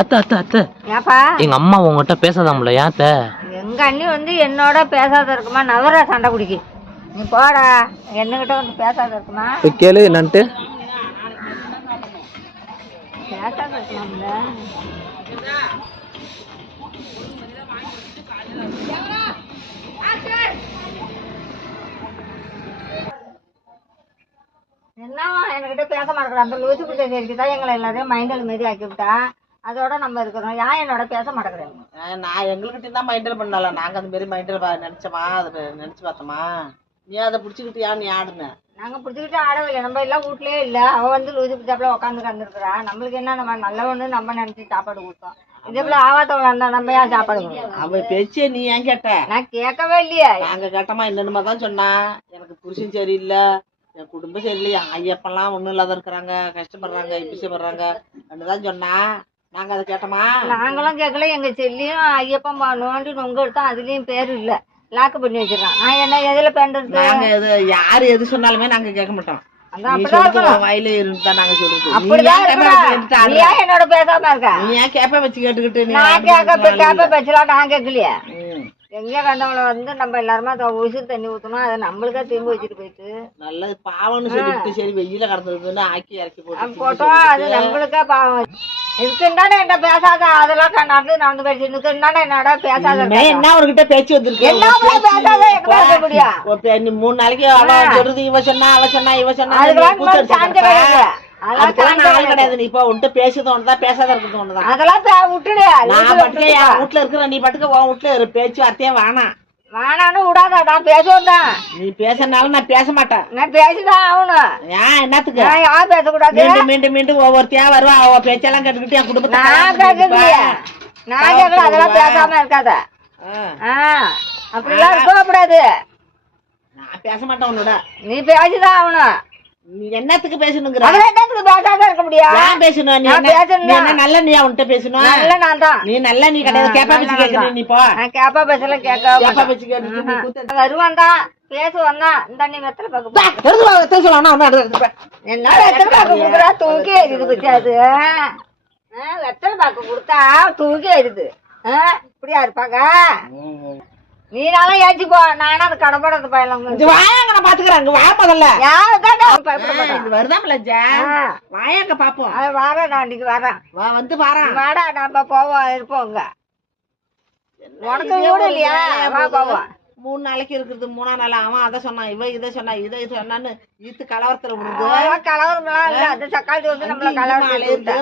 அத்தை அத்தை அத்தை. ஏப்பா? எங்க அம்மா உங்ககிட்ட பேசாதாம்ல ஏன் அத்தை? எங்க அண்ணி வந்து என்னோட பேசாத இருக்குமா? நவர சண்டை குடிக்கு. நீ போடா. என்னகிட்ட வந்து பேசாத இருக்குமா? போய் கேளு என்னன்ட்டு. பேசாத என்னவா என்கிட்ட பேச மாட்டேங்கிறா அந்த லூசு சரிக்கு தான் எங்களை எல்லாரையும் மைண்டல் மாரி ஆக்கி விட்டா? அதோட நம்ம இருக்கிறோம். ஏன் என்னோட பேச மாட்டேங்கிறேன் நான் எங்ககிட்ட தான் மைண்டல் பண்ணல நாங்க அந்த மாதிரி மைண்டல் நினைச்சோமா? அதை நினைச்சு பார்த்தோமா? நீ அதை பிடிச்சிக்கிட்டு ஏன் நீ ஆடுன. நாங்க பிடிச்சிக்கிட்டு ஆடவில்லை. நம்ம எல்லாம் வீட்லயே இல்ல. அவ வந்து லூசு பிடிச்சாப்புல உட்காந்து கண்டுருக்குறா நம்மளுக்கு என்ன? நம்ம நல்லவன்னு நம்ம நினைச்சு சாப்பாடு கொடுத்தோம். இதே போல ஆவாத்தவங்க இருந்தா நம்ம ஏன் சாப்பாடு கொடுக்கணும்? அவ பேச்சே நீ ஏன் கேட்ட? நான் கேட்கவே இல்லையே. நாங்க கேட்டோமா? என்னென்னமா தான் சொன்னா. எனக்கு புருஷன் சரியில்லை. என் குடும்பம் சரியில்லை. என் ஐயப்பெல்லாம் ஒண்ணும் இல்லாத இருக்கிறாங்க. கஷ்டப்படுறாங்க. இப்படிப்படுறாங்க தான் சொன்னா நாங்க அதை கேட்டோமா? நாங்களும் கேட்கல எங்க செல்லியும் ஐயப்பன் நோண்டி நொங்க எடுத்தோம் அதுலயும் பேர் இல்ல. லாக்கு பண்ணி வச்சிருக்கான் நான் என்ன எதுல பண்றது? நாங்க எது யாரு எது சொன்னாலுமே நாங்க கேட்க மாட்டோம். என்னோட பேசாம இருக்க? நீ ஏன் கேப்ப வச்சு கேட்டுக்கிட்டு நான் கேட்க கேப்ப நான் கேட்கலையே. எங்க கண்டவங்கள வந்து நம்ம எல்லாருமே அதை தண்ணி ஊத்தணும் அதை நம்மளுக்கே திரும்பி வச்சுட்டு போயிட்டு. நல்லது பாவம்னு சொல்லிட்டு சரி வெயில கடந்திருக்குன்னு ஆக்கி இறக்கி அது போட்டு போட்டோம் அது நம்மளுக்கே பாவம். இதுக்குண்டானே என்ன பேசாத? அதெல்லாம் நடந்து நடந்து இதுக்குண்டானே என்னடா பேசாத. என்ன அவர்கிட்ட பேச்சு வந்திருக்கு? என்ன பேசாத? எப்படி இருக்க முடியும் மூணு நாளைக்கு அவ சொல்றது இவ சொன்னா அவ சொன்னா இவ சொன்னா அதெல்லாம் விட்டுடு. நான் பாட்டுக்கு. என் வீட்டுல இருக்கிற நீ பாட்டுக்கு உன் வீட்டுல பேச்சு வார்த்தையே வேணாம். வேணான்னு விடாத நான் பேசுவேன் தான் நீ பேசினாலும் நான் பேச மாட்டேன். நான் பேசிதான் ஆகணும். ஏன் என்னத்துக்கு? நான் யார் பேசக்கூடாது. மீண்டும் மீண்டும் மீண்டும் ஒவ்வொருத்தையா வருவா அவ பேச்செல்லாம் கேட்டுக்கிட்டு என் குடும்பத்தை நான் இருப்பா. நான் கேட்கல அதெல்லாம் பேசாம இருக்காத. அப்படிலாம் இருக்க கூடாது. நான் பேச மாட்டேன் உன்னோட. நீ பேசிதான் ஆகணும். நீ என்னத்துக்கு பேசணுங்கிற? என்னத்துக்கு பேசாத இருக்க முடியும் ஏன் பேசணும்? நீ நான் என்ன பேசணும் நீ என்ன நல்ல நீ அவன்கிட்ட பேசணும்? நல்ல நான் தான் நீ நல்ல நீ கிடையாது. கேப்பா வச்சு கேக்குற நீ போ. நான் கேப்பா பேசல கேட்க கேப்பா நீ கூத்து வருவான் தான் பேசுவான் தான் இந்த நீ வெத்தலை பார்க்க போ. எடுத்து வா, நான் ஒண்ணு எடுத்து வைப்பேன். என்ன வெத்தலை பார்க்க கொடுக்குறா? தூக்கி எரியுது ஆ, வெத்தலை பார்க்க கொடுத்தா தூக்கி எரியுது இப்படியா இருப்பாங்க? நீ நாளும் ஏச்சி போ நானும் அது கடப்படத்து பயலம் இங்க வாயாங்க நான் பாத்துக்கிறேன். அங்க வா முதல்ல. யாருதான் பயப்பட மாட்டேன் இது வாயாங்க பாப்போம். அது வரேன் நான் இன்னைக்கு வரேன். வா வந்து பாறான் வாடா நம்ம போவோம் இருப்போங்க உனக்கு வீடு இல்லையா? வா போவோம். மூணு நாளைக்கு இருக்குது மூணா நாள். அவன் அதை சொன்னான் இவ இதை சொன்னா இதை சொன்னான்னு ஈத்து கலவரத்துல விடுது. கலவரம் அந்த சக்காளி வந்து நம்மள அலையுது